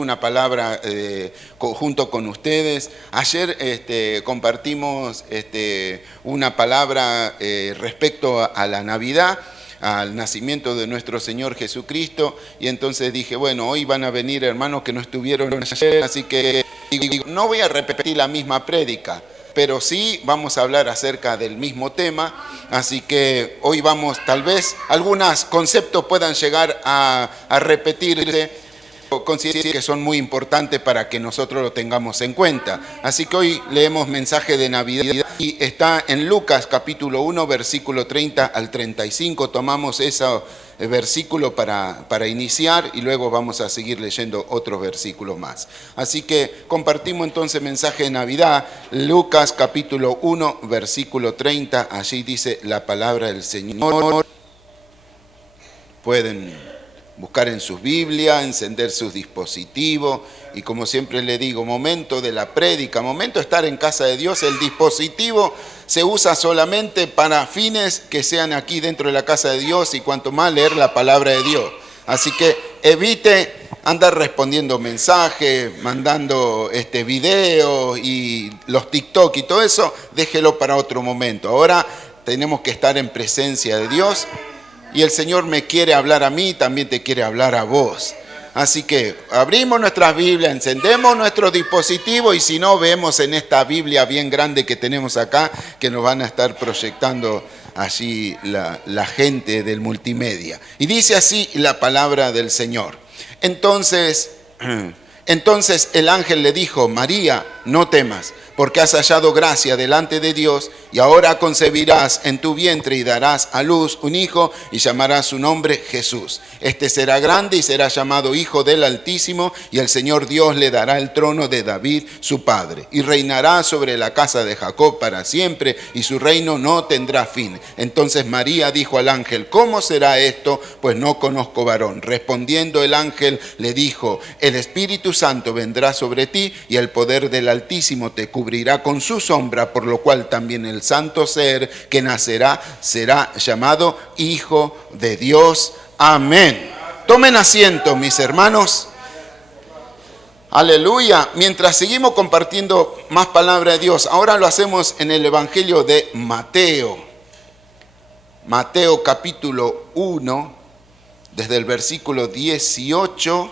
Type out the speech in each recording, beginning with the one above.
una palabra junto con ustedes. Ayer compartimos una palabra respecto a la Navidad, al nacimiento de nuestro Señor Jesucristo, y entonces dije, bueno, hoy van a venir hermanos que no estuvieron ayer, así que no voy a repetir la misma prédica, pero sí vamos a hablar acerca del mismo tema, así que hoy vamos, tal vez algunos conceptos puedan llegar a repetirse, considero que son muy importantes para que nosotros lo tengamos en cuenta. Así que hoy leemos mensaje de Navidad y está en Lucas capítulo 1, versículo 30 al 35. Tomamos ese versículo para iniciar y luego vamos a seguir leyendo otros versículos más. Así que compartimos entonces mensaje de Navidad, Lucas capítulo 1, versículo 30. Allí dice la palabra del Señor. Pueden buscar en sus Biblias, encender sus dispositivos y, como siempre le digo, momento de la prédica, momento de estar en casa de Dios. El dispositivo se usa solamente para fines que sean aquí dentro de la casa de Dios y cuanto más leer la palabra de Dios. Así que evite andar respondiendo mensajes, mandando videos y los TikTok y todo eso, déjelo para otro momento. Ahora tenemos que estar en presencia de Dios. Y el Señor me quiere hablar a mí, también te quiere hablar a vos. Así que abrimos nuestras Biblias, encendemos nuestro dispositivo y si no, vemos en esta Biblia bien grande que tenemos acá, que nos van a estar proyectando allí la gente del multimedia. Y dice así la palabra del Señor. Entonces el ángel le dijo, María, no temas, porque has hallado gracia delante de Dios, y ahora concebirás en tu vientre y darás a luz un hijo y llamarás su nombre Jesús. Este será grande y será llamado Hijo del Altísimo, y el Señor Dios le dará el trono de David, su padre, y reinará sobre la casa de Jacob para siempre, y su reino no tendrá fin. Entonces María dijo al ángel, ¿cómo será esto? Pues no conozco varón. Respondiendo el ángel le dijo, el Espíritu Santo vendrá sobre ti, y el poder del Altísimo te cubrirá con su sombra, por lo cual también el santo ser que nacerá será llamado Hijo de Dios. Amén. Tomen asiento, mis hermanos. Aleluya. Mientras seguimos compartiendo más palabra de Dios, ahora lo hacemos en el Evangelio de Mateo. Mateo capítulo 1, desde el versículo 18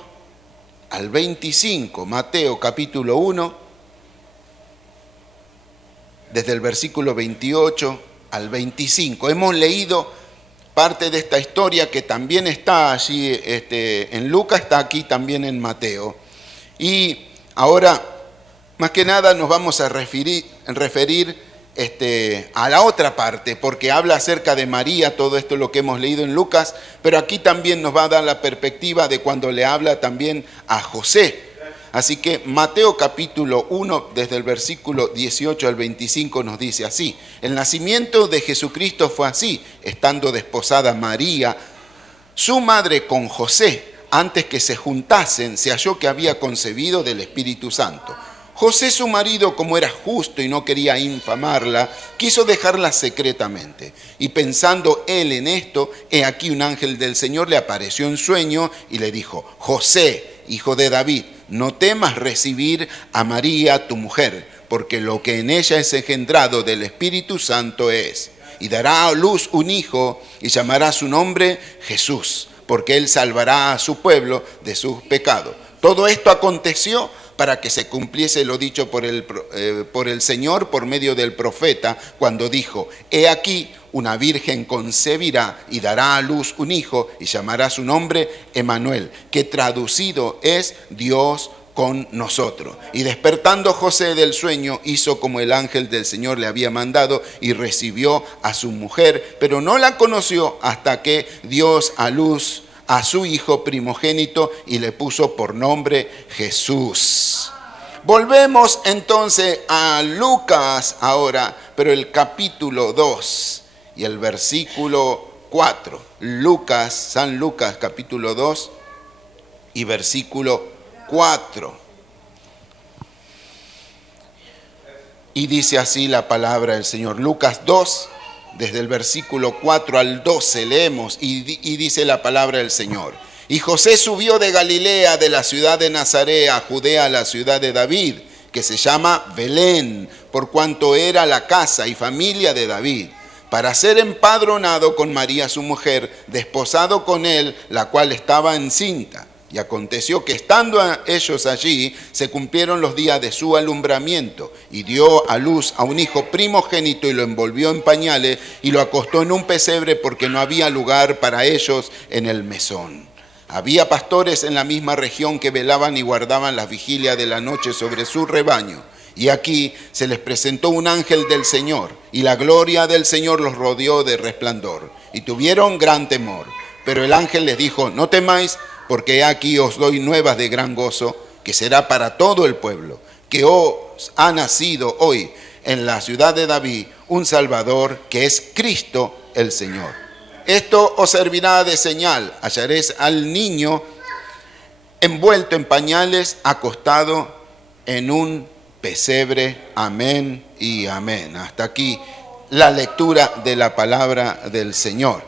al 25. Mateo capítulo 1. Desde el versículo 28 al 25. Hemos leído parte de esta historia que también está allí en Lucas, está aquí también en Mateo. Y ahora, más que nada, nos vamos a referir a la otra parte, porque habla acerca de María, todo esto es lo que hemos leído en Lucas, pero aquí también nos va a dar la perspectiva de cuando le habla también a José. Así que Mateo capítulo 1, desde el versículo 18 al 25 nos dice así. El nacimiento de Jesucristo fue así, estando desposada María, su madre con José, antes que se juntasen, se halló que había concebido del Espíritu Santo. José, su marido, como era justo y no quería infamarla, quiso dejarla secretamente. Y pensando él en esto, he aquí un ángel del Señor le apareció en sueño y le dijo, José, hijo de David, no temas recibir a María tu mujer, porque lo que en ella es engendrado del Espíritu Santo es. Y dará a luz un hijo y llamará su nombre Jesús, porque él salvará a su pueblo de sus pecados. Todo esto aconteció para que se cumpliese lo dicho por el Señor por medio del profeta, cuando dijo, he aquí una virgen concebirá y dará a luz un hijo y llamará su nombre Emmanuel, que traducido es Dios con nosotros. Y despertando José del sueño, hizo como el ángel del Señor le había mandado y recibió a su mujer, pero no la conoció hasta que dio a luz a su hijo primogénito y le puso por nombre Jesús. Volvemos entonces a Lucas ahora, pero el capítulo 2 y el versículo 4. San Lucas capítulo 2 y versículo 4. Y dice así la palabra del Señor. Lucas 2, desde el versículo 4 al 12 leemos y dice la palabra del Señor. Y José subió de Galilea, de la ciudad de Nazaret, a Judea, a la ciudad de David, que se llama Belén, por cuanto era la casa y familia de David, para ser empadronado con María su mujer, desposado con él, la cual estaba encinta. Y aconteció que estando ellos allí, se cumplieron los días de su alumbramiento, y dio a luz a un hijo primogénito, y lo envolvió en pañales, y lo acostó en un pesebre, porque no había lugar para ellos en el mesón. Había pastores en la misma región que velaban y guardaban la vigilia de la noche sobre su rebaño. Y aquí se les presentó un ángel del Señor, y la gloria del Señor los rodeó de resplandor, y tuvieron gran temor. Pero el ángel les dijo: no temáis, porque aquí os doy nuevas de gran gozo, que será para todo el pueblo, que os ha nacido hoy en la ciudad de David un Salvador, que es Cristo el Señor. Esto os servirá de señal: hallaréis al niño envuelto en pañales, acostado en un pesebre. Amén y amén. Hasta aquí la lectura de la palabra del Señor.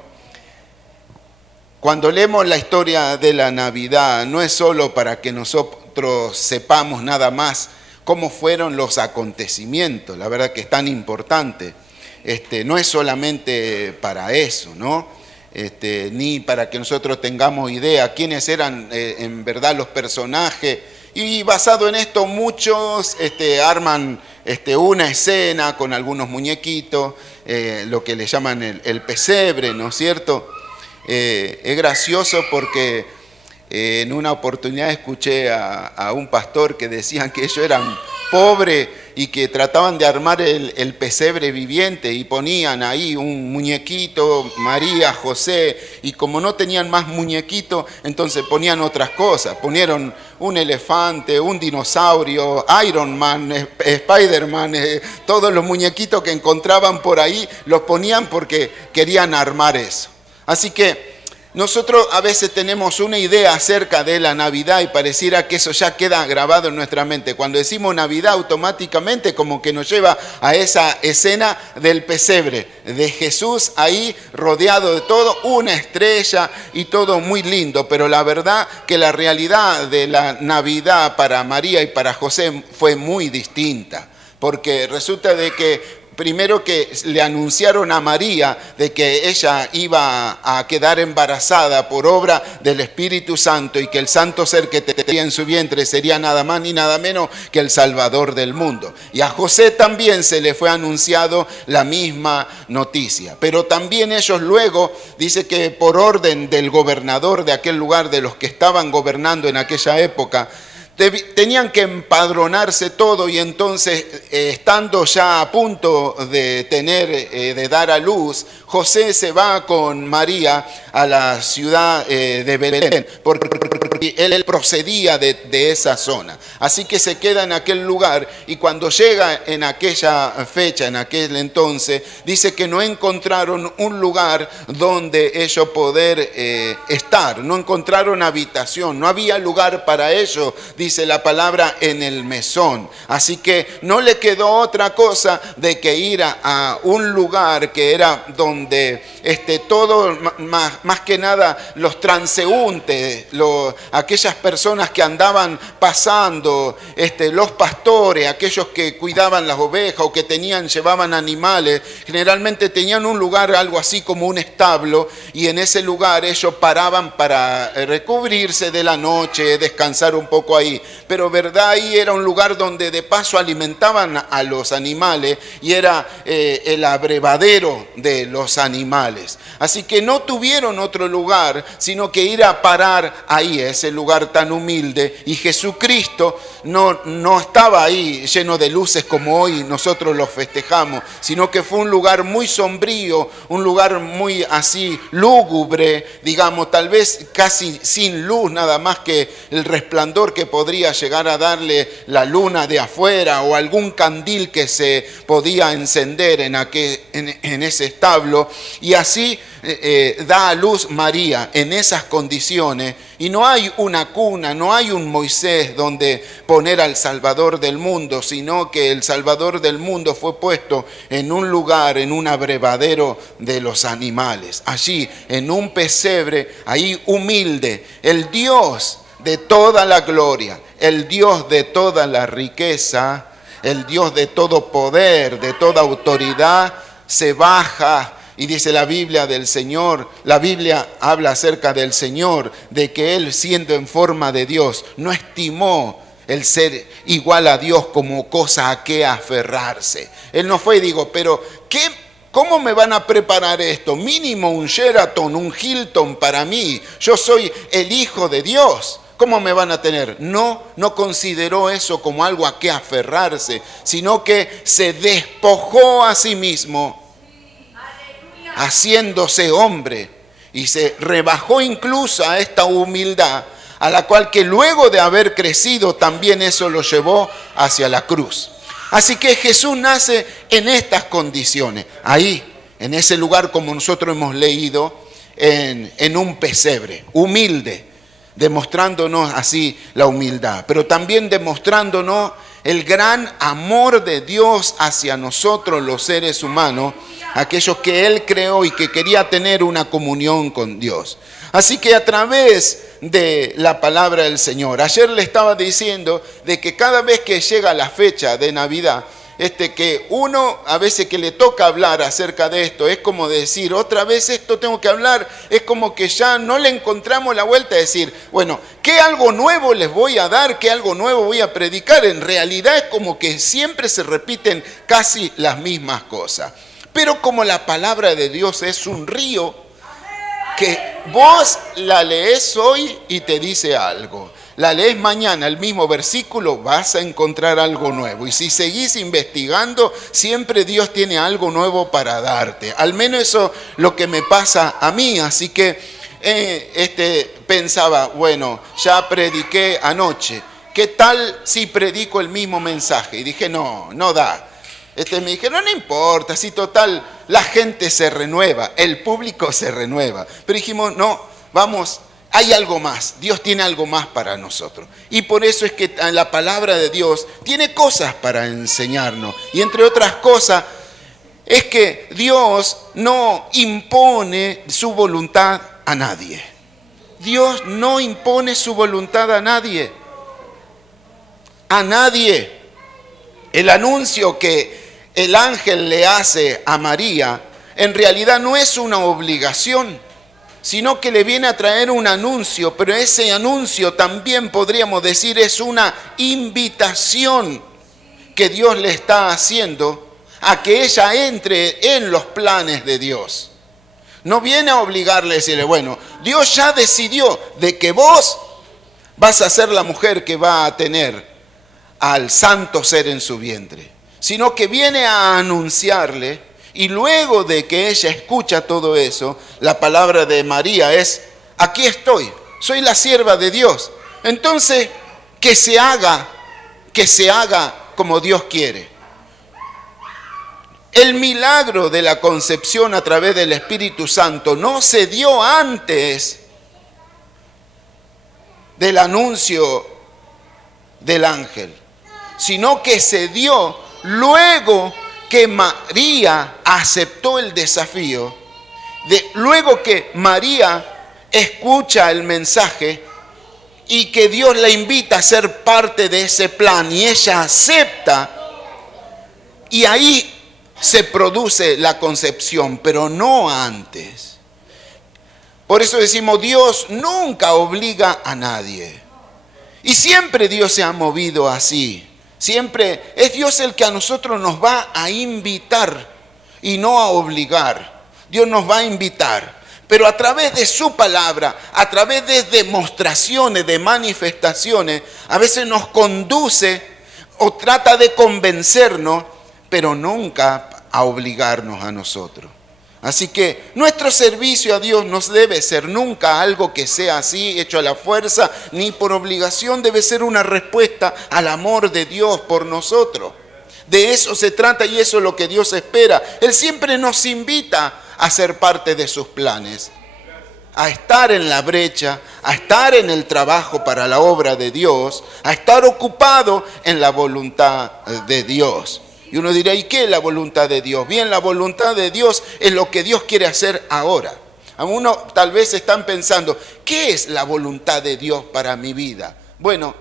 Cuando leemos la historia de la Navidad, no es solo para que nosotros sepamos nada más cómo fueron los acontecimientos, la verdad que es tan importante. No es solamente para eso, ¿no? Ni para que nosotros tengamos idea quiénes eran en verdad los personajes. Y basado en esto, muchos arman una escena con algunos muñequitos, lo que le llaman el pesebre, ¿no es cierto? Es gracioso porque en una oportunidad escuché a un pastor que decían que ellos eran pobres y que trataban de armar el pesebre viviente y ponían ahí un muñequito, María, José, y como no tenían más muñequitos, entonces ponían otras cosas. Ponieron un elefante, un dinosaurio, Iron Man, Spider-Man, todos los muñequitos que encontraban por ahí los ponían porque querían armar eso. Así que nosotros a veces tenemos una idea acerca de la Navidad y pareciera que eso ya queda grabado en nuestra mente. Cuando decimos Navidad, automáticamente como que nos lleva a esa escena del pesebre, de Jesús ahí rodeado de todo, una estrella y todo muy lindo. Pero la verdad que la realidad de la Navidad para María y para José fue muy distinta. Porque resulta de que primero que le anunciaron a María de que ella iba a quedar embarazada por obra del Espíritu Santo y que el santo ser que tenía en su vientre sería nada más ni nada menos que el Salvador del mundo. Y a José también se le fue anunciado la misma noticia. Pero también ellos luego, dice que por orden del gobernador de aquel lugar, de los que estaban gobernando en aquella época, tenían que empadronarse todo y entonces, estando ya a punto de de dar a luz, José se va con María a la ciudad de Belén, porque él procedía de esa zona. Así que se queda en aquel lugar y cuando llega en aquella fecha, en aquel entonces, dice que no encontraron un lugar donde ellos poder estar, no encontraron habitación, no había lugar para ellos, dice la palabra, en el mesón. Así que no le quedó otra cosa de que ir a un lugar que era donde todo, más que nada los transeúntes, aquellas personas que andaban pasando, los pastores, aquellos que cuidaban las ovejas o que llevaban animales, generalmente tenían un lugar, algo así como un establo, y en ese lugar ellos paraban para recubrirse de la noche, descansar un poco ahí. Pero verdad, ahí era un lugar donde de paso alimentaban a los animales y era el abrevadero de los animales. Así que no tuvieron otro lugar sino que ir a parar ahí, a ese lugar tan humilde. Y Jesucristo no estaba ahí lleno de luces como hoy nosotros los festejamos, sino que fue un lugar muy sombrío, un lugar muy así lúgubre, digamos, tal vez casi sin luz, nada más que el resplandor que podría llegar a darle la luna de afuera o algún candil que se podía encender en ese establo. Y así da a luz María en esas condiciones, y no hay hay una cuna, no hay un Moisés donde poner al Salvador del mundo, sino que el Salvador del mundo fue puesto en un lugar, en un abrevadero de los animales. Allí, en un pesebre, ahí humilde, el Dios de toda la gloria, el Dios de toda la riqueza, el Dios de todo poder, de toda autoridad, se baja. Y dice la Biblia del Señor, la Biblia habla acerca del Señor, de que Él, siendo en forma de Dios, no estimó el ser igual a Dios como cosa a que aferrarse. Él no fue y dijo, pero ¿cómo me van a preparar esto? Mínimo un Sheraton, un Hilton para mí. Yo soy el Hijo de Dios. ¿Cómo me van a tener? No consideró eso como algo a que aferrarse, sino que se despojó a sí mismo, haciéndose hombre, y se rebajó incluso a esta humildad, a la cual que luego de haber crecido también eso lo llevó hacia la cruz. Así que Jesús nace en estas condiciones, ahí, en ese lugar como nosotros hemos leído, en un pesebre, humilde, demostrándonos así la humildad, pero también demostrándonos el gran amor de Dios hacia nosotros los seres humanos, aquellos que Él creó y que quería tener una comunión con Dios. Así que a través de la palabra del Señor, ayer le estaba diciendo de que cada vez que llega la fecha de Navidad, que uno a veces que le toca hablar acerca de esto, es como decir, otra vez esto tengo que hablar, es como que ya no le encontramos la vuelta a decir, bueno, ¿qué algo nuevo les voy a dar? ¿Qué algo nuevo voy a predicar? En realidad es como que siempre se repiten casi las mismas cosas. Pero como la palabra de Dios es un río, que vos la lees hoy y te dice algo. La lees mañana, el mismo versículo, vas a encontrar algo nuevo. Y si seguís investigando, siempre Dios tiene algo nuevo para darte. Al menos eso es lo que me pasa a mí. Así que pensaba, bueno, ya prediqué anoche. ¿Qué tal si predico el mismo mensaje? Y dije, no da. Me dijeron, no importa, si total, la gente se renueva, el público se renueva. Pero dijimos, no, vamos, hay algo más, Dios tiene algo más para nosotros. Y por eso es que la palabra de Dios tiene cosas para enseñarnos. Y entre otras cosas, es que Dios no impone su voluntad a nadie. Dios no impone su voluntad a nadie. A nadie. El anuncio que el ángel le hace a María, en realidad no es una obligación, sino que le viene a traer un anuncio, pero ese anuncio también podríamos decir es una invitación que Dios le está haciendo a que ella entre en los planes de Dios. No viene a obligarle a decirle, bueno, Dios ya decidió de que vos vas a ser la mujer que va a tener al santo ser en su vientre, sino que viene a anunciarle, y luego de que ella escucha todo eso, la palabra de María es, aquí estoy, soy la sierva de Dios. Entonces, que se haga como Dios quiere. El milagro de la concepción a través del Espíritu Santo no se dio antes del anuncio del ángel, sino que se dio luego que María aceptó el desafío, luego que María escucha el mensaje y que Dios la invita a ser parte de ese plan y ella acepta, y ahí se produce la concepción, pero no antes. Por eso decimos, Dios nunca obliga a nadie. Y siempre Dios se ha movido así. Siempre es Dios el que a nosotros nos va a invitar y no a obligar. Dios nos va a invitar, pero a través de su palabra, a través de demostraciones, de manifestaciones, a veces nos conduce o trata de convencernos, pero nunca a obligarnos a nosotros. Así que nuestro servicio a Dios no debe ser nunca algo que sea así, hecho a la fuerza, ni por obligación. Debe ser una respuesta al amor de Dios por nosotros. De eso se trata y eso es lo que Dios espera. Él siempre nos invita a ser parte de sus planes. a estar en la brecha, a estar en el trabajo para la obra de Dios, a estar ocupado en la voluntad de Dios. Y uno dirá, ¿y qué es la voluntad de Dios? Bien, la voluntad de Dios es lo que Dios quiere hacer ahora. Algunos tal vez están pensando, ¿qué es la voluntad de Dios para mi vida? Bueno,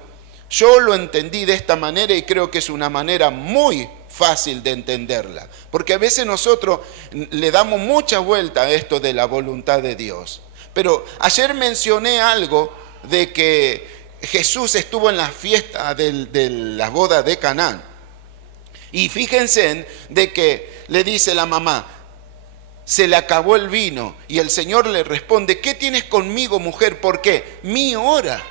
yo lo entendí de esta manera y creo que es una manera muy fácil de entenderla. Porque a veces nosotros le damos mucha vuelta a esto de la voluntad de Dios. Pero ayer mencioné algo de que Jesús estuvo en la fiesta de la boda de Canaán. Y fíjense de que le dice la mamá, se le acabó el vino. Y el Señor le responde, ¿qué tienes conmigo, mujer? ¿Por qué? Mi hora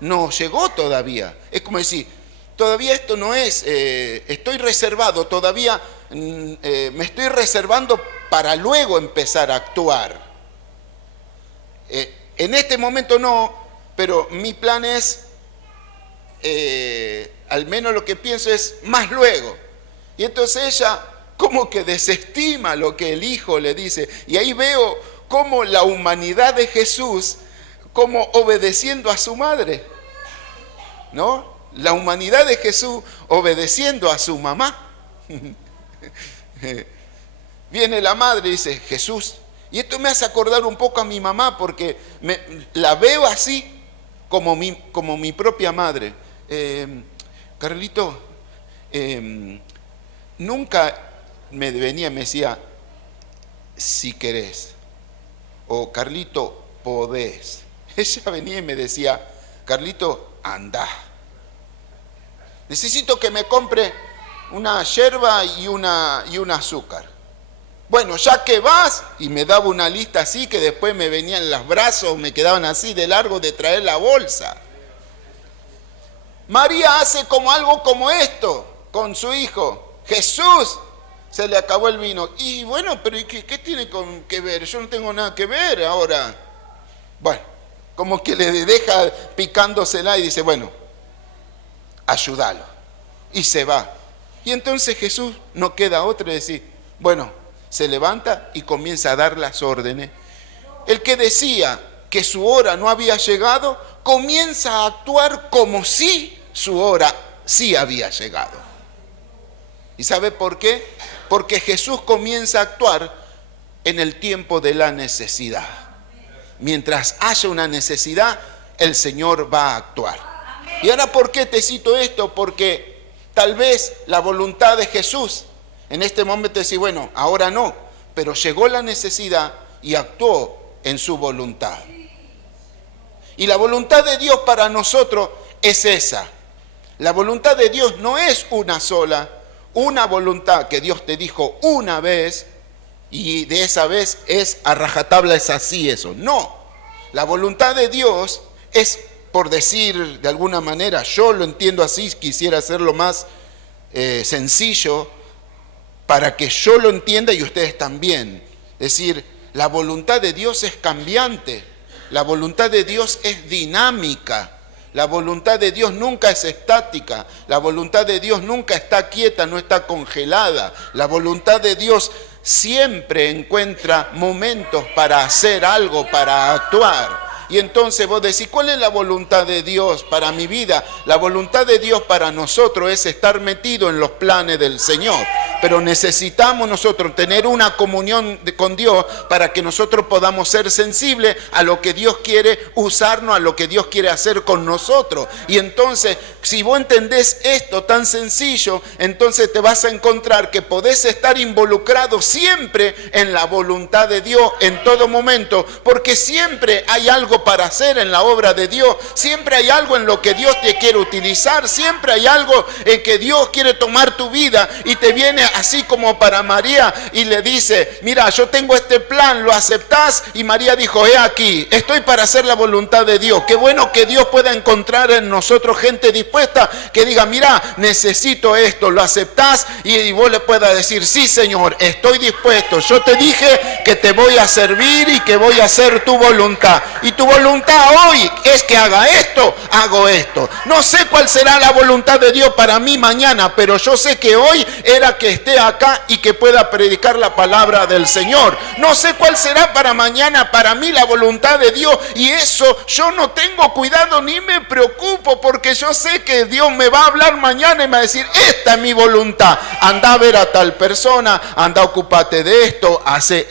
no llegó todavía. Es como decir, todavía esto no es, estoy reservado, todavía me estoy reservando para luego empezar a actuar. En este momento no, pero mi plan es, al menos lo que pienso es más luego. Y entonces ella como que desestima lo que el hijo le dice. Y ahí veo cómo la humanidad de Jesús, como obedeciendo a su madre, ¿no? La humanidad de Jesús obedeciendo a su mamá. Viene la madre y dice, Jesús. Y esto me hace acordar un poco a mi mamá porque la veo así como mi propia madre. Carlito, nunca me venía y me decía, si querés. O Carlito, podés. Ella venía y me decía, Carlito, andá. Necesito que me compre una yerba y un azúcar. Bueno, ya que vas, y me daba una lista así que después me venían los brazos, me quedaban así de largo de traer la bolsa. María hace como algo como esto con su hijo. Jesús, se le acabó el vino. Y bueno, pero ¿qué tiene que ver? Yo no tengo nada que ver ahora. Bueno, como que le deja picándosela y dice, bueno, ayúdalo. Y se va. Y entonces Jesús no queda otro de decir, bueno, se levanta y comienza a dar las órdenes. El que decía que su hora no había llegado, comienza a actuar como si su hora sí había llegado. ¿Y sabe por qué? Porque Jesús comienza a actuar en el tiempo de la necesidad. Mientras haya una necesidad, el Señor va a actuar. Y ahora, ¿por qué te cito esto? Porque tal vez la voluntad de Jesús en este momento decir, bueno, ahora no, pero llegó la necesidad y actuó en su voluntad. Y la voluntad de Dios para nosotros es esa. La voluntad de Dios no es una sola, una voluntad que Dios te dijo una vez y de esa vez es a rajatabla, es así eso. No, la voluntad de Dios es, por decir de alguna manera, yo lo entiendo así, quisiera hacerlo más sencillo, para que yo lo entienda y ustedes también. Es decir, la voluntad de Dios es cambiante, la voluntad de Dios es dinámica, la voluntad de Dios nunca es estática, la voluntad de Dios nunca está quieta, no está congelada. La voluntad de Dios siempre encuentra momentos para hacer algo, para actuar. Y entonces vos decís, ¿cuál es la voluntad de Dios para mi vida? La voluntad de Dios para nosotros es estar metido en los planes del Señor. Pero necesitamos nosotros tener una comunión con Dios para que nosotros podamos ser sensibles a lo que Dios quiere usarnos, a lo que Dios quiere hacer con nosotros. Y entonces, si vos entendés esto tan sencillo, entonces te vas a encontrar que podés estar involucrado siempre en la voluntad de Dios en todo momento, porque siempre hay algo para hacer en la obra de Dios, siempre hay algo en lo que Dios te quiere utilizar, siempre hay algo en que Dios quiere tomar tu vida y te viene así como para María y le dice, mira, yo tengo este plan, ¿lo aceptás? Y María dijo, he aquí, estoy para hacer la voluntad de Dios. Qué bueno que Dios pueda encontrar en nosotros gente dispuesta que diga, mira, necesito esto, ¿lo aceptás? Y vos le puedas decir, sí, Señor, estoy dispuesto, yo te dije que te voy a servir y que voy a hacer tu voluntad. Y tu voluntad hoy es que haga esto, hago esto. No sé cuál será la voluntad de Dios para mí mañana, pero yo sé que hoy era que esté acá y que pueda predicar la palabra del Señor. No sé cuál será para mañana, para mí la voluntad de Dios, y eso yo no tengo cuidado ni me preocupo, porque yo sé que Dios me va a hablar mañana y me va a decir, esta es mi voluntad, anda a ver a tal persona, anda, ocúpate de esto, hace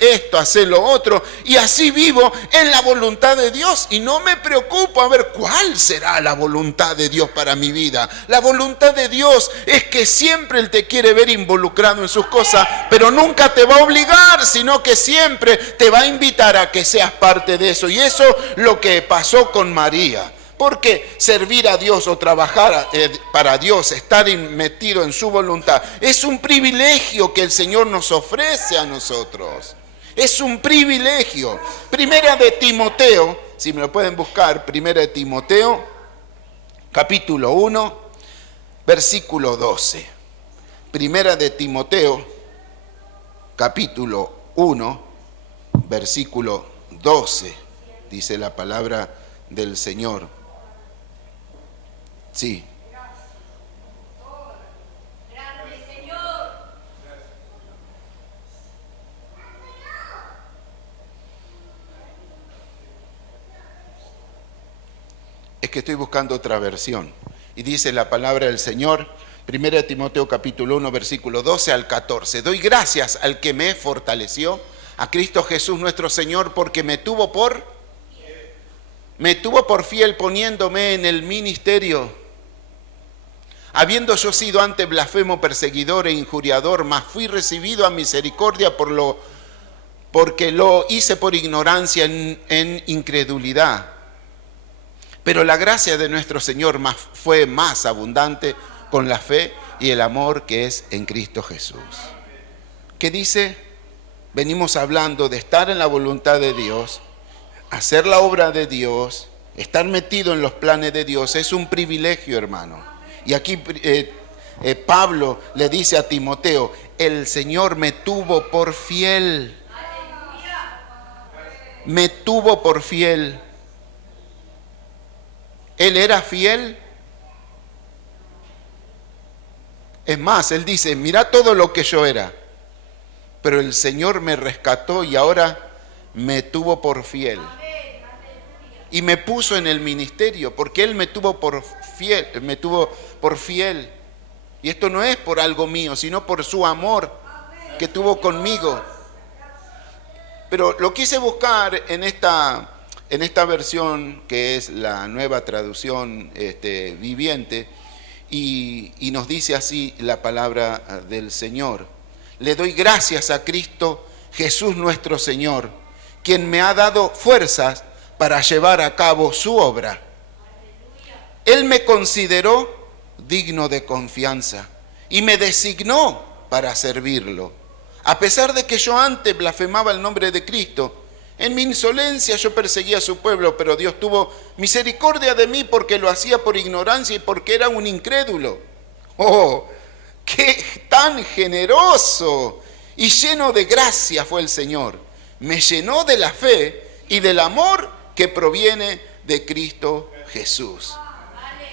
lo otro, y así vivo en la voluntad de Dios y no me preocupo a ver cuál será la voluntad de Dios para mi vida. La voluntad de Dios es que siempre Él te quiere ver involucrado en sus cosas, pero nunca te va a obligar, sino que siempre te va a invitar a que seas parte de eso. Y eso es lo que pasó con María. Porque servir a Dios o trabajar para Dios, estar metido en su voluntad, es un privilegio que el Señor nos ofrece a nosotros. Es un privilegio. Primera de Timoteo, si me lo pueden buscar, Primera de Timoteo, capítulo 1, versículo 12. Primera de Timoteo, capítulo 1, versículo 12, dice la palabra del Señor. Sí. Es que estoy buscando otra versión. Y dice la palabra del Señor, 1 Timoteo capítulo 1, versículo 12 al 14. Doy gracias al que me fortaleció, a Cristo Jesús nuestro Señor, porque me tuvo por fiel poniéndome en el ministerio. Habiendo yo sido antes blasfemo, perseguidor e injuriador, mas fui recibido a misericordia porque lo hice por ignorancia en incredulidad. Pero la gracia de nuestro Señor fue más abundante con la fe y el amor que es en Cristo Jesús. ¿Qué dice? Venimos hablando de estar en la voluntad de Dios, hacer la obra de Dios, estar metido en los planes de Dios. Es un privilegio, hermano. Y aquí Pablo le dice a Timoteo, el Señor me tuvo por fiel. Me tuvo por fiel. Él era fiel. Es más, él dice, mira todo lo que yo era, pero el Señor me rescató y ahora me tuvo por fiel. Y me puso en el ministerio, porque Él me tuvo por fiel. Y esto no es por algo mío, sino por su amor que tuvo conmigo. Pero lo quise buscar en esta versión, que es la Nueva Traducción Viviente, y nos dice así la palabra del Señor. Le doy gracias a Cristo Jesús nuestro Señor, quien me ha dado fuerzas para llevar a cabo su obra. Él me consideró digno de confianza y me designó para servirlo. A pesar de que yo antes blasfemaba el nombre de Cristo, en mi insolencia yo perseguía a su pueblo, pero Dios tuvo misericordia de mí porque lo hacía por ignorancia y porque era un incrédulo. ¡Oh, qué tan generoso y lleno de gracia fue el Señor! Me llenó de la fe y del amor que proviene de Cristo Jesús.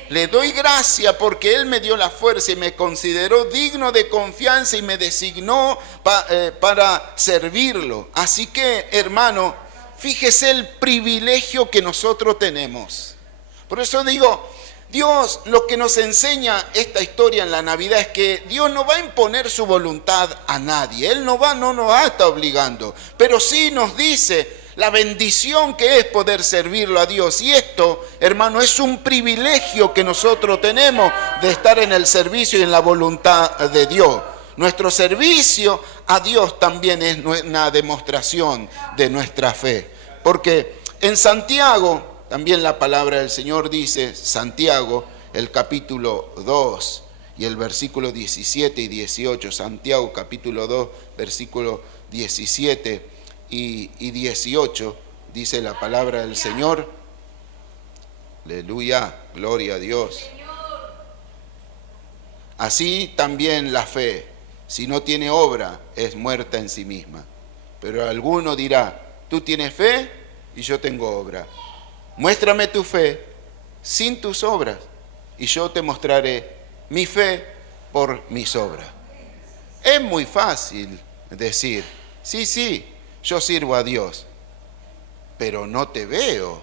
Le doy gracia porque Él me dio la fuerza y me consideró digno de confianza y me designó para servirlo. Así que, hermano, fíjese el privilegio que nosotros tenemos. Por eso digo, Dios, lo que nos enseña esta historia en la Navidad es que Dios no va a imponer su voluntad a nadie. Él no nos va a estar obligando, pero sí nos dice la bendición que es poder servirlo a Dios. Y esto, hermano, es un privilegio que nosotros tenemos de estar en el servicio y en la voluntad de Dios. Nuestro servicio a Dios también es una demostración de nuestra fe. Porque en Santiago, también la palabra del Señor dice, Santiago, el capítulo 2 y el versículo 17 y 18, Santiago capítulo 2, versículo 17 y 18, dice la palabra del Señor. Aleluya, gloria a Dios. Así también la fe, si no tiene obra, es muerta en sí misma. Pero alguno dirá, tú tienes fe y yo tengo obra. Muéstrame tu fe sin tus obras y yo te mostraré mi fe por mis obras. Es muy fácil decir, sí, sí, yo sirvo a Dios, pero no te veo.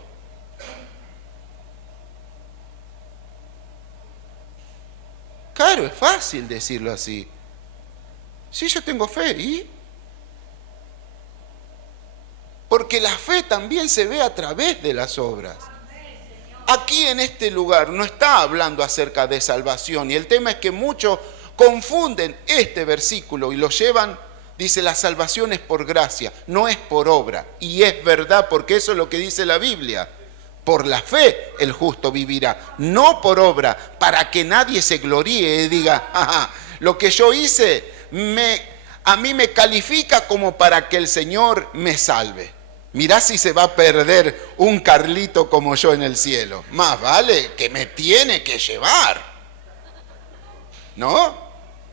Claro, es fácil decirlo así. Sí, yo tengo fe, ¿y? Porque la fe también se ve a través de las obras. Aquí en este lugar no está hablando acerca de salvación, y el tema es que muchos confunden este versículo y lo llevan, dice, la salvación es por gracia, no es por obra. Y es verdad, porque eso es lo que dice la Biblia. Por la fe el justo vivirá, no por obra, para que nadie se gloríe y diga, ajá, lo que yo hice a mí me califica como para que el Señor me salve. Mirá si se va a perder un Carlito como yo en el cielo. Más vale que me tiene que llevar, ¿no?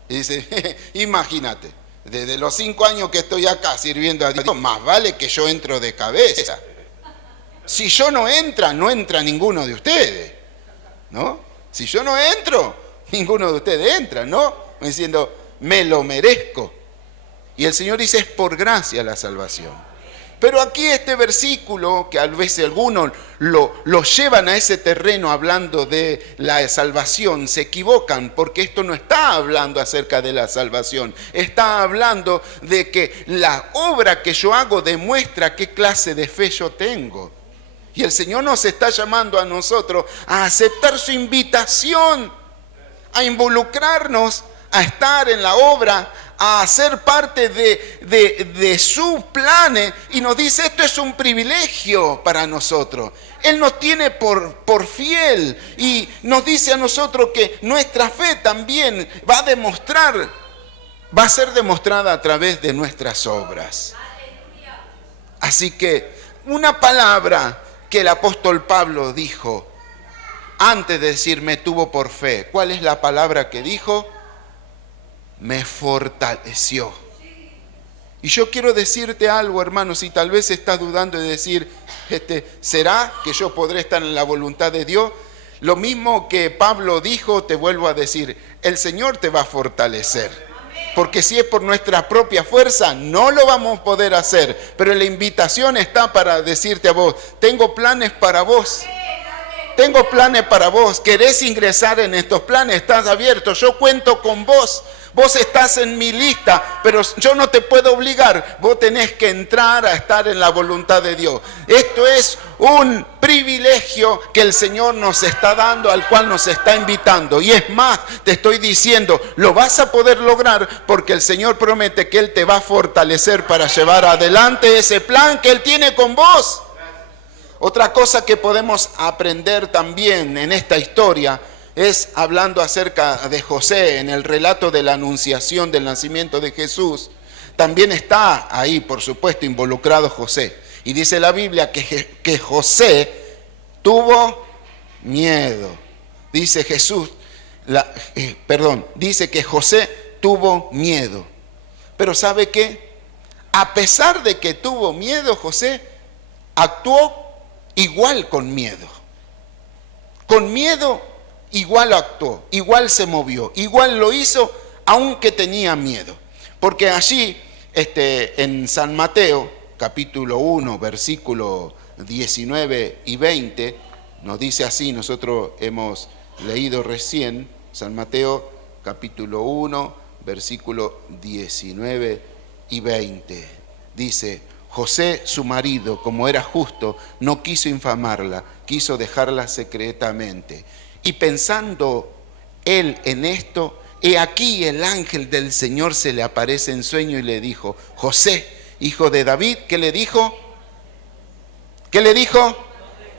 Y dice, imagínate, desde los 5 años que estoy acá sirviendo a Dios, más vale que yo entro de cabeza. Si yo no entra ninguno de ustedes, ¿no? Si yo no entro, ninguno de ustedes entra, ¿no? Diciendo, me lo merezco. Y el Señor dice, es por gracia la salvación. Pero aquí este versículo, que a veces algunos lo llevan a ese terreno hablando de la salvación, se equivocan, porque esto no está hablando acerca de la salvación, está hablando de que la obra que yo hago demuestra qué clase de fe yo tengo. Y el Señor nos está llamando a nosotros a aceptar su invitación, a involucrarnos, a estar en la obra, a ser parte de sus planes. Y nos dice, esto es un privilegio para nosotros. Él nos tiene por fiel y nos dice a nosotros que nuestra fe también va a ser demostrada a través de nuestras obras. Así que una palabra que el apóstol Pablo dijo antes de decir me tuvo por fe. ¿Cuál es la palabra que dijo? Me fortaleció. Y yo quiero decirte algo, hermano, si tal vez estás dudando de decir, ¿será que yo podré estar en la voluntad de Dios? Lo mismo que Pablo dijo, te vuelvo a decir, el Señor te va a fortalecer. Porque si es por nuestra propia fuerza, no lo vamos a poder hacer. Pero la invitación está para decirte a vos, tengo planes para vos. Tengo planes para vos. ¿Querés ingresar en estos planes? Estás abierto. Yo cuento con vos. Vos estás en mi lista, pero yo no te puedo obligar. Vos tenés que entrar a estar en la voluntad de Dios. Esto es un privilegio que el Señor nos está dando, al cual nos está invitando. Y es más, te estoy diciendo, lo vas a poder lograr porque el Señor promete que Él te va a fortalecer para llevar adelante ese plan que Él tiene con vos. Otra cosa que podemos aprender también en esta historia es hablando acerca de José, en el relato de la anunciación del nacimiento de Jesús. También está ahí, por supuesto, involucrado José. Y dice la Biblia que José tuvo miedo. Dice dice que José tuvo miedo. Pero ¿sabe qué? A pesar de que tuvo miedo, José actuó igual con miedo. Con miedo igual actuó, igual se movió, igual lo hizo, aunque tenía miedo. Porque allí, en San Mateo, capítulo 1, versículo 19 y 20, nos dice así, nosotros hemos leído recién, San Mateo, capítulo 1, versículo 19 y 20. Dice, José, su marido, como era justo, no quiso infamarla, quiso dejarla secretamente. Y pensando él en esto, he aquí el ángel del Señor se le aparece en sueño y le dijo, José, hijo de David, ¿qué le dijo? ¿Qué le dijo?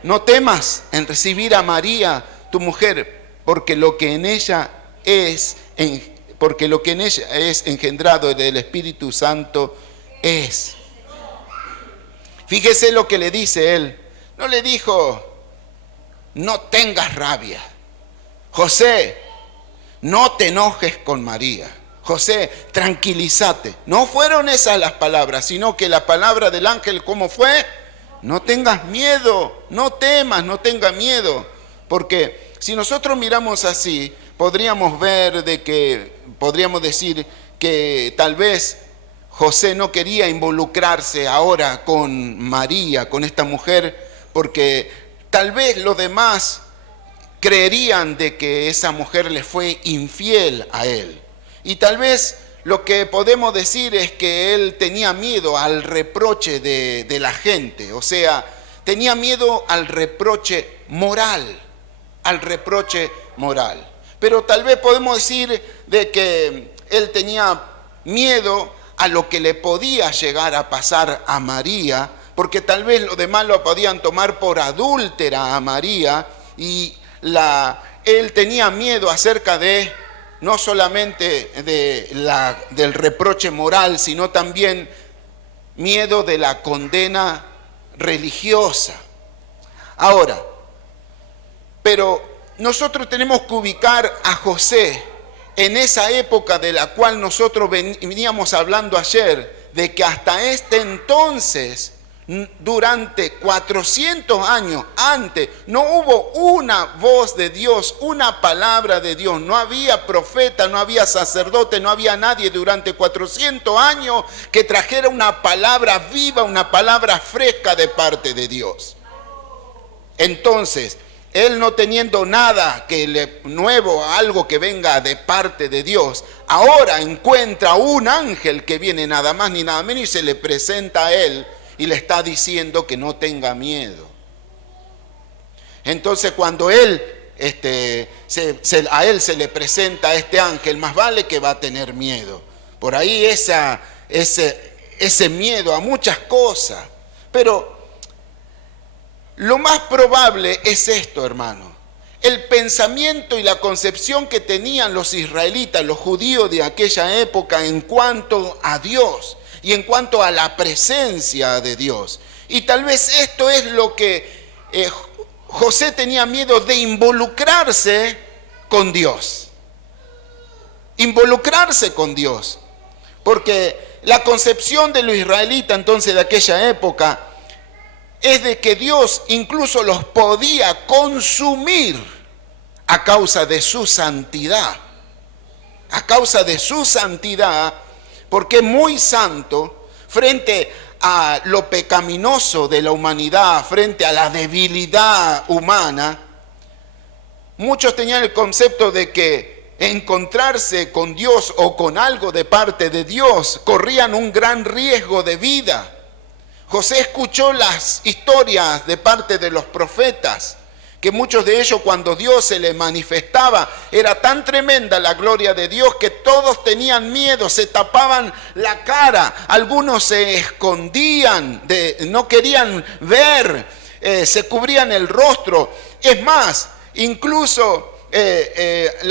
No temas en recibir a María, tu mujer, porque lo que en ella es engendrado del Espíritu Santo es. Fíjese lo que le dice él. No le dijo, no tengas rabia. José, no te enojes con María. José, tranquilízate. No fueron esas las palabras, sino que la palabra del ángel, ¿cómo fue? No tengas miedo, no temas, no tengas miedo. Porque si nosotros miramos así, podríamos decir que tal vez José no quería involucrarse ahora con María, con esta mujer, porque tal vez los demás creerían de que esa mujer le fue infiel a él. Y tal vez lo que podemos decir es que él tenía miedo al reproche de la gente, o sea, tenía miedo al reproche moral, Pero tal vez podemos decir de que él tenía miedo a lo que le podía llegar a pasar a María, porque tal vez los demás lo podían tomar por adúltera a María, y él tenía miedo acerca de, no solamente del reproche moral, sino también miedo de la condena religiosa. Ahora, pero nosotros tenemos que ubicar a José en esa época de la cual nosotros veníamos hablando ayer, de que hasta este entonces, durante 400 años antes, no hubo una voz de Dios, una palabra de Dios. No había profeta, no había sacerdote, no había nadie durante 400 años que trajera una palabra viva, una palabra fresca de parte de Dios. Entonces, él no teniendo nada nuevo, algo que venga de parte de Dios, ahora encuentra un ángel que viene nada más ni nada menos y se le presenta a él y le está diciendo que no tenga miedo. Entonces cuando él, a él se le presenta a este ángel, más vale que va a tener miedo. Por ahí ese miedo a muchas cosas. Pero lo más probable es esto, hermano. El pensamiento y la concepción que tenían los israelitas, los judíos de aquella época en cuanto a Dios y en cuanto a la presencia de Dios. Y tal vez esto es lo que José tenía miedo de involucrarse con Dios. Involucrarse con Dios. Porque la concepción de los israelitas entonces de aquella época es de que Dios incluso los podía consumir a causa de su santidad. A causa de su santidad, porque es muy santo frente a lo pecaminoso de la humanidad, frente a la debilidad humana. Muchos tenían el concepto de que encontrarse con Dios o con algo de parte de Dios corrían un gran riesgo de vida. José escuchó las historias de parte de los profetas, que muchos de ellos cuando Dios se les manifestaba, era tan tremenda la gloria de Dios que todos tenían miedo, se tapaban la cara, algunos se escondían, no querían ver, se cubrían el rostro. Es más, incluso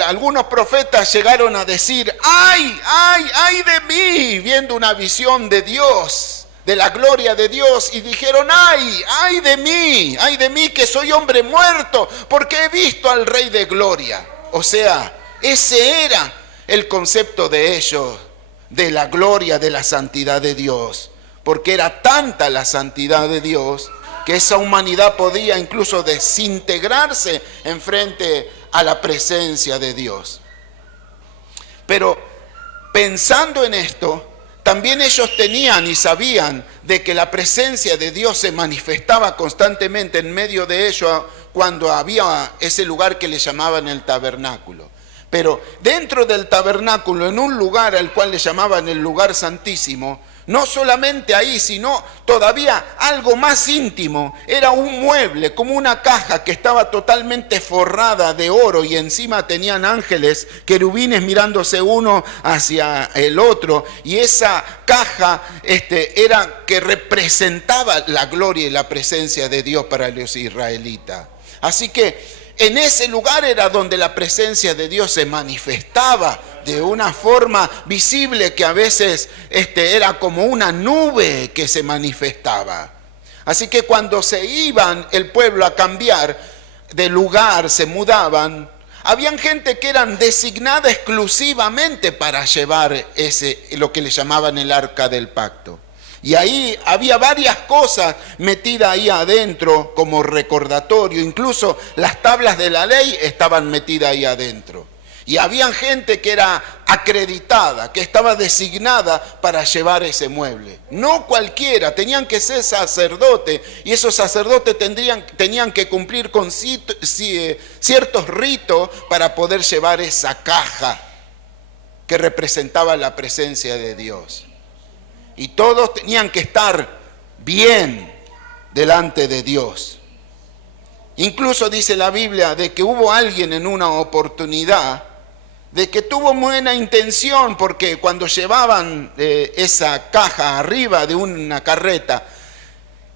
algunos profetas llegaron a decir, ¡ay de mí!, viendo una visión de Dios, de la gloria de Dios, y dijeron, ay de mí que soy hombre muerto, porque he visto al Rey de Gloria. O sea, ese era el concepto de ellos, de la gloria, de la santidad de Dios, porque era tanta la santidad de Dios, que esa humanidad podía incluso desintegrarse en frente a la presencia de Dios. Pero pensando en esto, también ellos tenían y sabían de que la presencia de Dios se manifestaba constantemente en medio de ellos cuando había ese lugar que le llamaban el tabernáculo. Pero dentro del tabernáculo, en un lugar al cual le llamaban el lugar santísimo, no solamente ahí, sino todavía algo más íntimo, era un mueble, como una caja que estaba totalmente forrada de oro y encima tenían ángeles, querubines mirándose uno hacia el otro, y esa caja era que representaba la gloria y la presencia de Dios para los israelitas. Así que en ese lugar era donde la presencia de Dios se manifestaba de una forma visible, que a veces era como una nube que se manifestaba. Así que cuando se iban el pueblo a cambiar de lugar, se mudaban, habían gente que eran designada exclusivamente para llevar lo que le llamaban el arca del pacto. Y ahí había varias cosas metidas ahí adentro como recordatorio. Incluso las tablas de la ley estaban metidas ahí adentro. Y había gente que era acreditada, que estaba designada para llevar ese mueble. No cualquiera, tenían que ser sacerdotes y esos sacerdotes tenían que cumplir con ciertos ritos para poder llevar esa caja que representaba la presencia de Dios. Y todos tenían que estar bien delante de Dios. Incluso dice la Biblia de que hubo alguien en una oportunidad de que tuvo buena intención, porque cuando llevaban esa caja arriba de una carreta,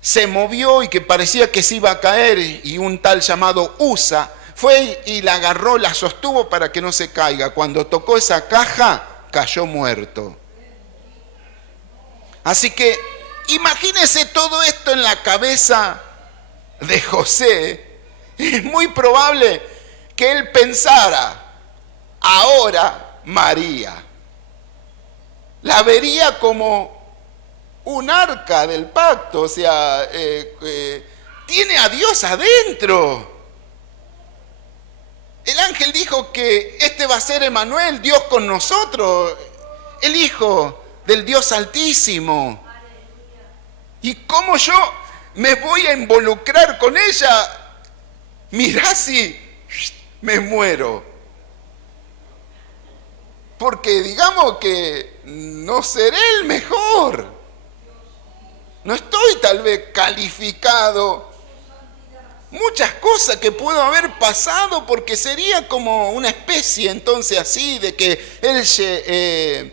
se movió y que parecía que se iba a caer, y un tal llamado Usa fue y la agarró, la sostuvo para que no se caiga. Cuando tocó esa caja, cayó muerto. Así que imagínese todo esto en la cabeza de José. Es muy probable que él pensara: ahora María la vería como un arca del pacto, o sea, tiene a Dios adentro. El ángel dijo que este va a ser Emmanuel, Dios con nosotros, el Hijo del Dios Altísimo. ¿Y cómo yo me voy a involucrar con ella? Mirá si me muero. Porque digamos que no seré el mejor. No estoy tal vez calificado. Muchas cosas que puedo haber pasado, porque sería como una especie entonces así de que él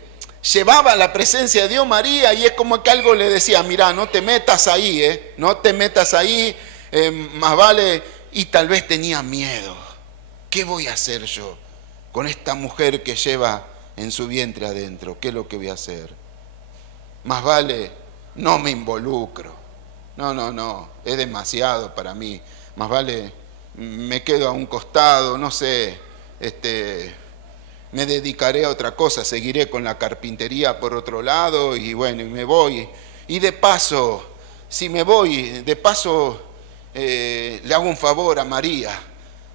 llevaba la presencia de Dios María, y es como que algo le decía: mira, no te metas ahí, no te metas ahí, más vale. Y tal vez tenía miedo. ¿Qué voy a hacer yo con esta mujer que lleva en su vientre adentro? ¿Qué es lo que voy a hacer? Más vale, no me involucro. No, es demasiado para mí. Más vale, me quedo a un costado, no sé, me dedicaré a otra cosa, seguiré con la carpintería por otro lado, y bueno, y me voy. Y de paso, si me voy, de paso le hago un favor a María,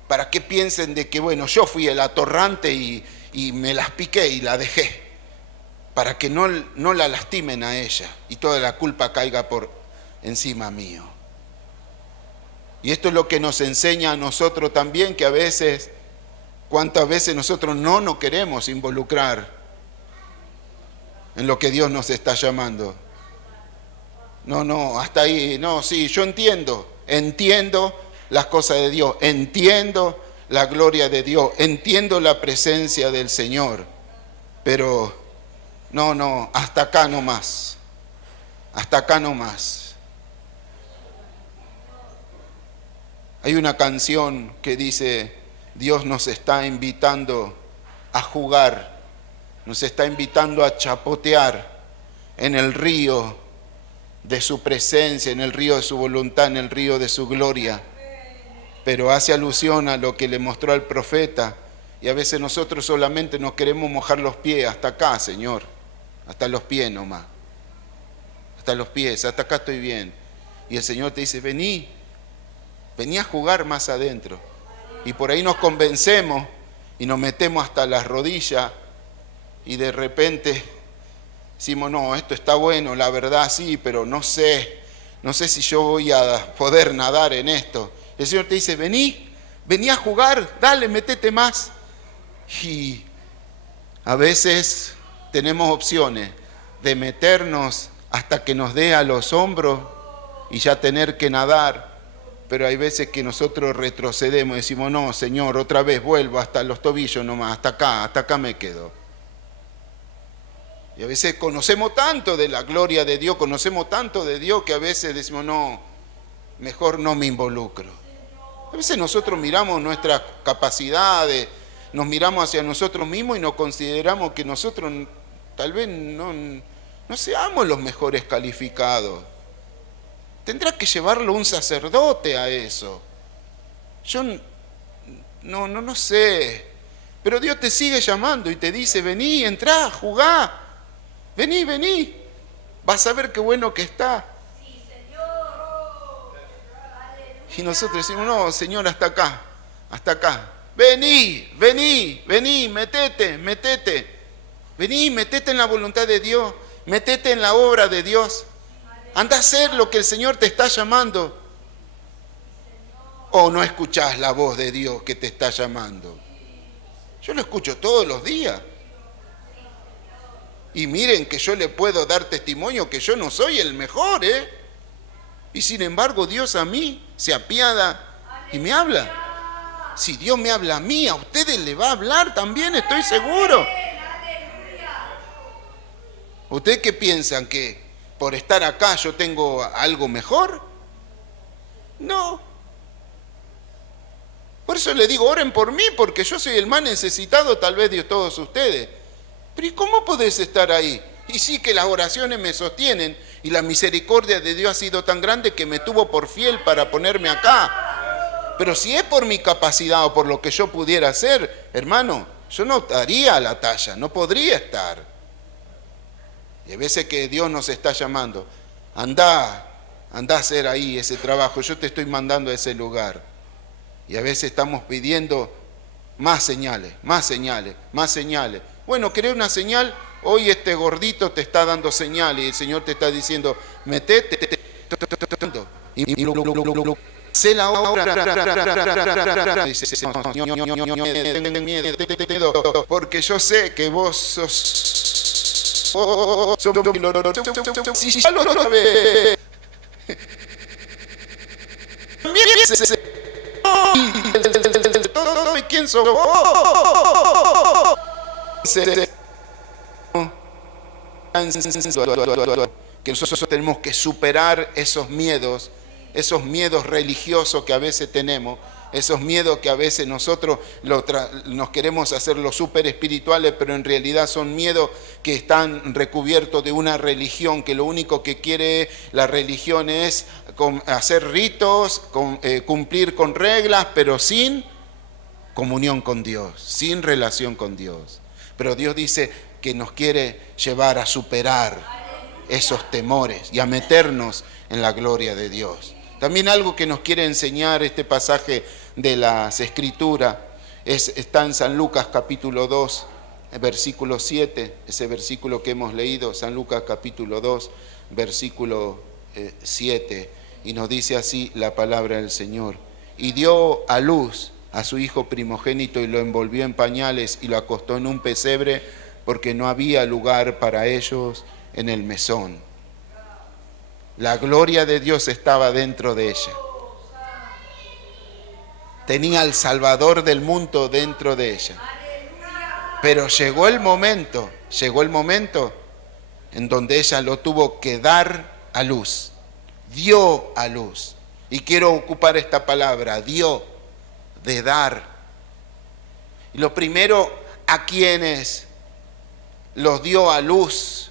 para que piensen de que, bueno, yo fui el atorrante y me las piqué y la dejé, para que no la lastimen a ella y toda la culpa caiga por encima mío. Y esto es lo que nos enseña a nosotros también, que a veces, cuántas veces nosotros no nos queremos involucrar en lo que Dios nos está llamando. No, hasta ahí, no, sí, yo entiendo las cosas de Dios, entiendo la gloria de Dios, entiendo la presencia del Señor, pero no, hasta acá no más, hasta acá no más. Hay una canción que dice: Dios nos está invitando a jugar, nos está invitando a chapotear en el río de su presencia, en el río de su voluntad, en el río de su gloria. Pero hace alusión a lo que le mostró al profeta, y a veces nosotros solamente nos queremos mojar los pies. Hasta acá, Señor, hasta los pies nomás, hasta los pies, hasta acá estoy bien. Y el Señor te dice: vení a jugar más adentro. Y por ahí nos convencemos y nos metemos hasta las rodillas, y de repente decimos: no, esto está bueno, la verdad sí, pero no sé si yo voy a poder nadar en esto. El Señor te dice: vení a jugar, dale, métete más. Y a veces tenemos opciones de meternos hasta que nos dé a los hombros y ya tener que nadar. Pero hay veces que nosotros retrocedemos y decimos: no, Señor, otra vez vuelvo hasta los tobillos nomás, hasta acá me quedo. Y a veces conocemos tanto de la gloria de Dios, conocemos tanto de Dios, que a veces decimos: no, mejor no me involucro. A veces nosotros miramos nuestras capacidades, nos miramos hacia nosotros mismos y nos consideramos que nosotros tal vez no seamos los mejores calificados. Tendrá que llevarlo un sacerdote a eso. Yo no sé. Pero Dios te sigue llamando y te dice: vení, entrá, jugá. Vení. Vas a ver qué bueno que está. Sí, Señor. Y nosotros decimos: no, Señor, hasta acá. Vení, metete. Vení, metete en la voluntad de Dios, metete en la obra de Dios. Anda a hacer lo que el Señor te está llamando. ¿O no escuchás la voz de Dios que te está llamando? Yo lo escucho todos los días. Y miren que yo le puedo dar testimonio que yo no soy el mejor, ¿eh? Y sin embargo Dios a mí se apiada y me habla. Si Dios me habla a mí, a ustedes le va a hablar también, estoy seguro. ¿Ustedes qué piensan? ¿Que por estar acá yo tengo algo mejor? No. Por eso le digo, oren por mí, porque yo soy el más necesitado tal vez de todos ustedes. Pero ¿y cómo podés estar ahí? Y sí que las oraciones me sostienen y la misericordia de Dios ha sido tan grande que me tuvo por fiel para ponerme acá. Pero si es por mi capacidad o por lo que yo pudiera hacer, hermano, yo no estaría a la talla, no podría estar. Y a veces que Dios nos está llamando, anda a hacer ahí ese trabajo, yo te estoy mandando a ese lugar. Y a veces estamos pidiendo más señales. Bueno, ¿querés una señal? Hoy este gordito te está dando señales y el Señor te está diciendo, metete. Y sé la obra. Dice, porque yo sé que vos sos... Si ya lo sabés. ¿Quién sos vos? Que nosotros tenemos que superar esos miedos religiosos que a veces tenemos, esos miedos que a veces nosotros nos queremos hacer los súper espirituales, pero en realidad son miedos que están recubiertos de una religión, que lo único que quiere la religión es hacer ritos, cumplir con reglas, pero sin comunión con Dios, sin relación con Dios. Pero Dios dice que nos quiere llevar a superar esos temores y a meternos en la gloria de Dios. También algo que nos quiere enseñar este pasaje de las Escrituras está en San Lucas capítulo 2, versículo 7, ese versículo que hemos leído, San Lucas capítulo 2, versículo 7, y nos dice así la palabra del Señor. Y dio a luz a su hijo primogénito y lo envolvió en pañales y lo acostó en un pesebre porque no había lugar para ellos en el mesón. La gloria de Dios estaba dentro de ella. Tenía al Salvador del mundo dentro de ella. Pero llegó el momento en donde ella lo tuvo que dar a luz. Dio a luz. Y quiero ocupar esta palabra, dio, de dar. Y lo primero, a quienes los dio a luz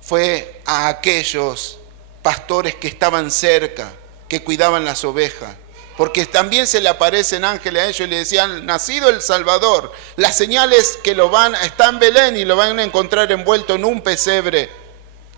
fue a aquellos pastores que estaban cerca, que cuidaban las ovejas, porque también se le aparecen ángeles a ellos y le decían, nacido el Salvador. Las señales que está en Belén y lo van a encontrar envuelto en un pesebre.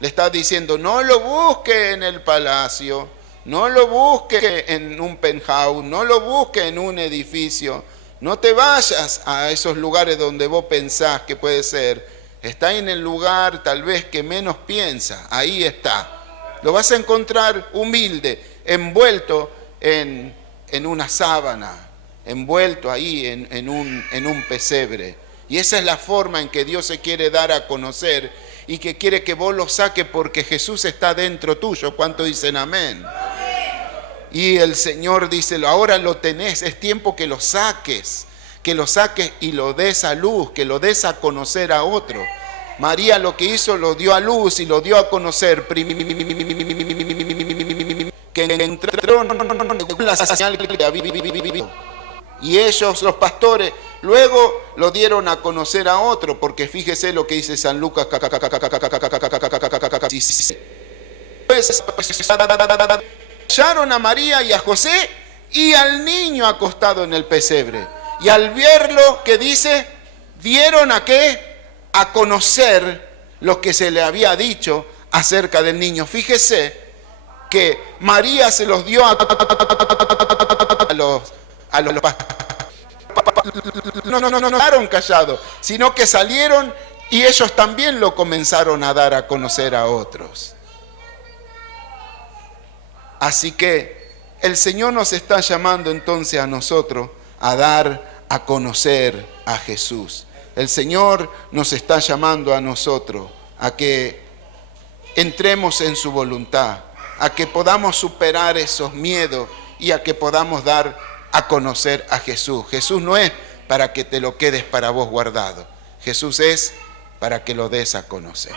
Le está diciendo, no lo busque en el palacio, no lo busque en un penthouse, no lo busque en un edificio, no te vayas a esos lugares donde vos pensás que puede ser. Está en el lugar tal vez que menos piensa, ahí está. Lo vas a encontrar humilde, envuelto en una sábana, envuelto ahí en un pesebre. Y esa es la forma en que Dios se quiere dar a conocer y que quiere que vos lo saques porque Jesús está dentro tuyo. ¿Cuánto dicen amén? Y el Señor dice, ahora lo tenés, es tiempo que lo saques y lo des a luz, que lo des a conocer a otro. María lo que hizo, lo dio a luz y lo dio a conocer. Que entraron la señal que había. Y ellos, los pastores, luego lo dieron a conocer a otro, porque fíjese lo que dice San Lucas. Hallaron a María y a José y al niño acostado en el pesebre. Y al verlo, ¿qué dice? Dieron a qué? A conocer lo que se le había dicho acerca del niño. Fíjese que María se los dio a a los pastores. No quedaron callados, sino que salieron y ellos también lo comenzaron a dar a conocer a otros. Así que el Señor nos está llamando entonces a nosotros a dar a conocer a Jesús. El Señor nos está llamando a nosotros a que entremos en su voluntad, a que podamos superar esos miedos y a que podamos dar a conocer a Jesús. Jesús no es para que te lo quedes para vos guardado. Jesús es para que lo des a conocer.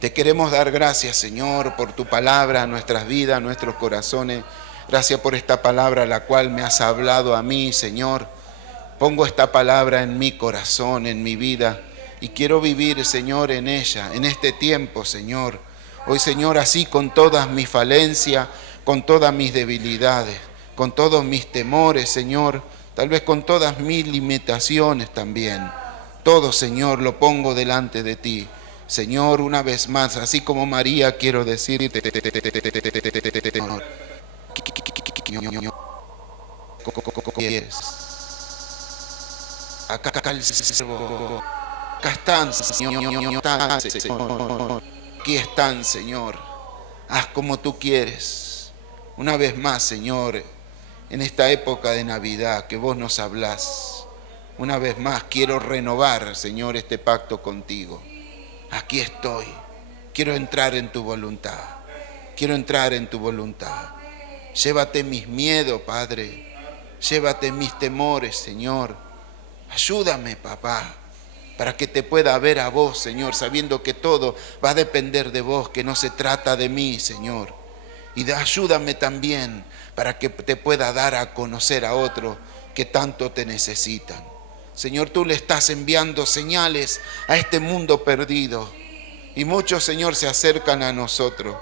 Te queremos dar gracias, Señor, por tu palabra, nuestras vidas, nuestros corazones. Gracias por esta palabra la cual me has hablado a mí, Señor. Pongo esta palabra en mi corazón, en mi vida, y quiero vivir, Señor, en ella, en este tiempo, Señor. Hoy, Señor, así con todas mis falencias, con todas mis debilidades, con todos mis temores, Señor, tal vez con todas mis limitaciones también. Todo, Señor, lo pongo delante de ti. Señor, una vez más, así como María, quiero decirte, Señor, acá el siervo, acá están, Señor, aquí están, Señor, haz como tú quieres. Una vez más, Señor, en esta época de Navidad que vos nos hablás, una vez más quiero renovar, Señor, este pacto contigo. Aquí estoy, quiero entrar en tu voluntad, quiero entrar en tu voluntad. Llévate mis miedos, Padre, llévate mis temores, Señor. Ayúdame, papá, para que te pueda ver a vos, Señor, sabiendo que todo va a depender de vos, que no se trata de mí, Señor. Y ayúdame también para que te pueda dar a conocer a otros que tanto te necesitan. Señor, tú le estás enviando señales a este mundo perdido. Y muchos, Señor, se acercan a nosotros.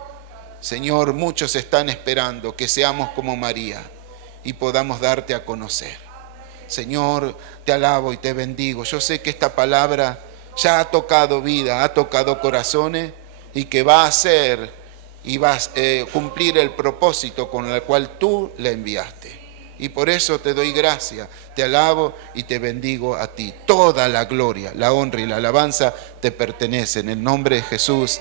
Señor, muchos están esperando que seamos como María y podamos darte a conocer. Señor, te alabo y te bendigo. Yo sé que esta palabra ya ha tocado vida, ha tocado corazones y que va a hacer y va a cumplir el propósito con el cual tú la enviaste. Y por eso te doy gracias, te alabo y te bendigo a ti. Toda la gloria, la honra y la alabanza te pertenecen. En el nombre de Jesús.